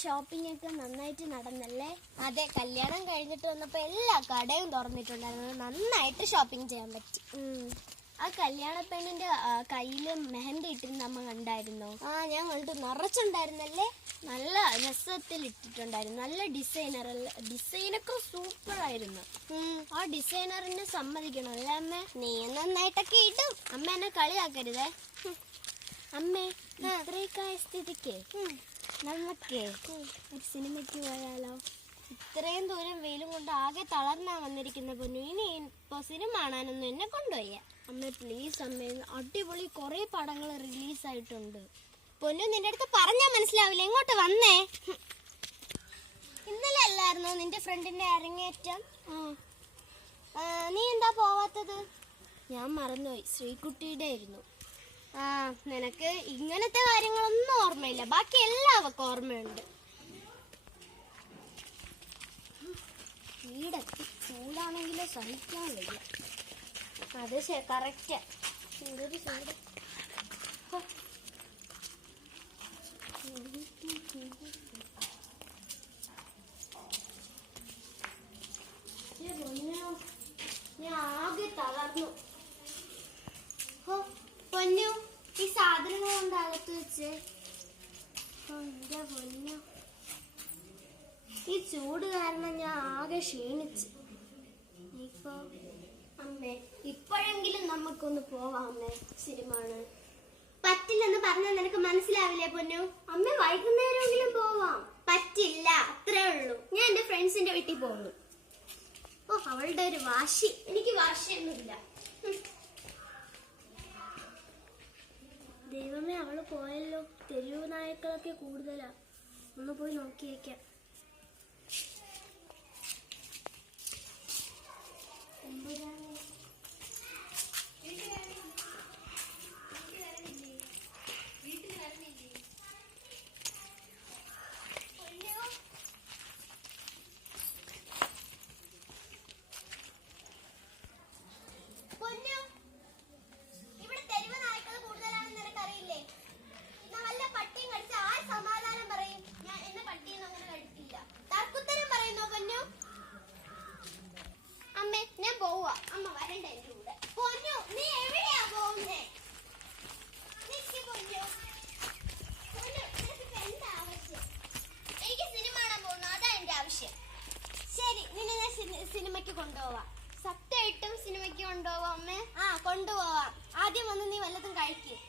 Shopping ഒക്കെ നന്നായിട്ട് നടന്നല്ലേ? അതെ, കല്യാണം കഴിഞ്ഞിട്ട് വന്നപ്പോ എല്ലാ കടയും തുറന്നിട്ടുണ്ടായിരുന്നു. നന്നായിട്ട് ഷോപ്പിംഗ് ചെയ്യാൻ പറ്റി. ആ കല്യാണ പെണ്ണിന്റെ കയ്യില് മെഹന്തി ഇട്ടിരുന്ന അമ്മ കണ്ടായിരുന്നോ? ഞാൻ കണ്ടു, നിറച്ചുണ്ടായിരുന്നല്ലേ? നല്ല രസത്തിൽ ഇട്ടിട്ടുണ്ടായിരുന്നു. നല്ല ഡിസൈനൊക്കെ സൂപ്പർ ആയിരുന്നു. ആ ഡിസൈനറിനെ സമ്മതിക്കണം അല്ലേ അമ്മേ? നീ നന്നായിട്ടൊക്കെ ഇടും. അമ്മ എന്നെ കളിയാക്കരുതേ. അമ്മേ, ഇത്രയൊക്കെ ആയ സ്ഥിതിക്ക് നമുക്ക് ഒരു സിനിമയ്ക്ക് പോയാലോ? ഇത്രയും ദൂരം വെയിലും കൊണ്ട് ആകെ തളർന്നാ വന്നിരിക്കുന്ന പൊന്നു. ഇനി ഇപ്പൊ സിനിമ കാണാനൊന്നും എന്നെ കൊണ്ടുപോയ. അമ്മ പ്ലീസ് അമ്മേ, അടിപൊളി കുറെ പടങ്ങൾ റിലീസായിട്ടുണ്ട്. പൊന്നു, നിന്റെ അടുത്ത് പറഞ്ഞാൽ മനസ്സിലാവില്ല. ഇങ്ങോട്ട് വന്നേ. ഇന്നലെ അല്ലായിരുന്നോ നിന്റെ ഫ്രണ്ടിന്റെ അരങ്ങേറ്റം? നീ എന്താ പോവാത്തത്? ഞാൻ മറന്നുപോയി, ശ്രീകുട്ടിയുടെ ആയിരുന്നു. നിനക്ക് ഇങ്ങനത്തെ കാര്യങ്ങളൊന്നും ഓർമ്മയില്ല, ബാക്കി എല്ലാവർക്കും ഓർമ്മയുണ്ട്. വീടെത്തി, ചൂടാണെങ്കിലും സഹിക്കാൻ വയ്യ. അത് കറക്റ്റ്. എന്തൊരു ചൂട്. ഞാൻ ആകെ തളർന്നു. പൊന്നു, ഈ സാധനങ്ങൾ കൊണ്ട് അകത്ത് വെച്ച്. എന്റെ പൊന്നു, ഈ ചൂട് കാരണം ഞാൻ ആകെ ക്ഷീണിച്ച്. ഇപ്പൊ അമ്മേ, ഇപ്പോഴെങ്കിലും നമുക്കൊന്ന് പോവാമേ. സിനിമയാണ് പറ്റില്ലെന്ന് പറഞ്ഞാൽ നിനക്ക് മനസ്സിലാവില്ലേ പൊന്നു? അമ്മ, വൈകുന്നേരമെങ്കിലും പോവാം. പറ്റില്ല, അത്രേ ഉള്ളൂ. ഞാൻ എന്റെ ഫ്രണ്ട്സിന്റെ വീട്ടിൽ പോകുന്നു. അവളുടെ ഒരു വാശി. എനിക്ക് വാശിയൊന്നുമില്ല. ദൈവമേ, അവള് പോയല്ലോ. തെരുവ് നായ്ക്കളൊക്കെ കൂടുതലാ. ഒന്ന് പോയി നോക്കിയേക്കാം. സിനിമയ്ക്ക് കൊണ്ടുപോവാം. സത്യമായിട്ടും സിനിമയ്ക്ക് കൊണ്ടുപോവാം അമ്മേ? കൊണ്ടുപോവാം. ആദ്യം വന്ന് നീ വല്ലതും കഴിക്കും.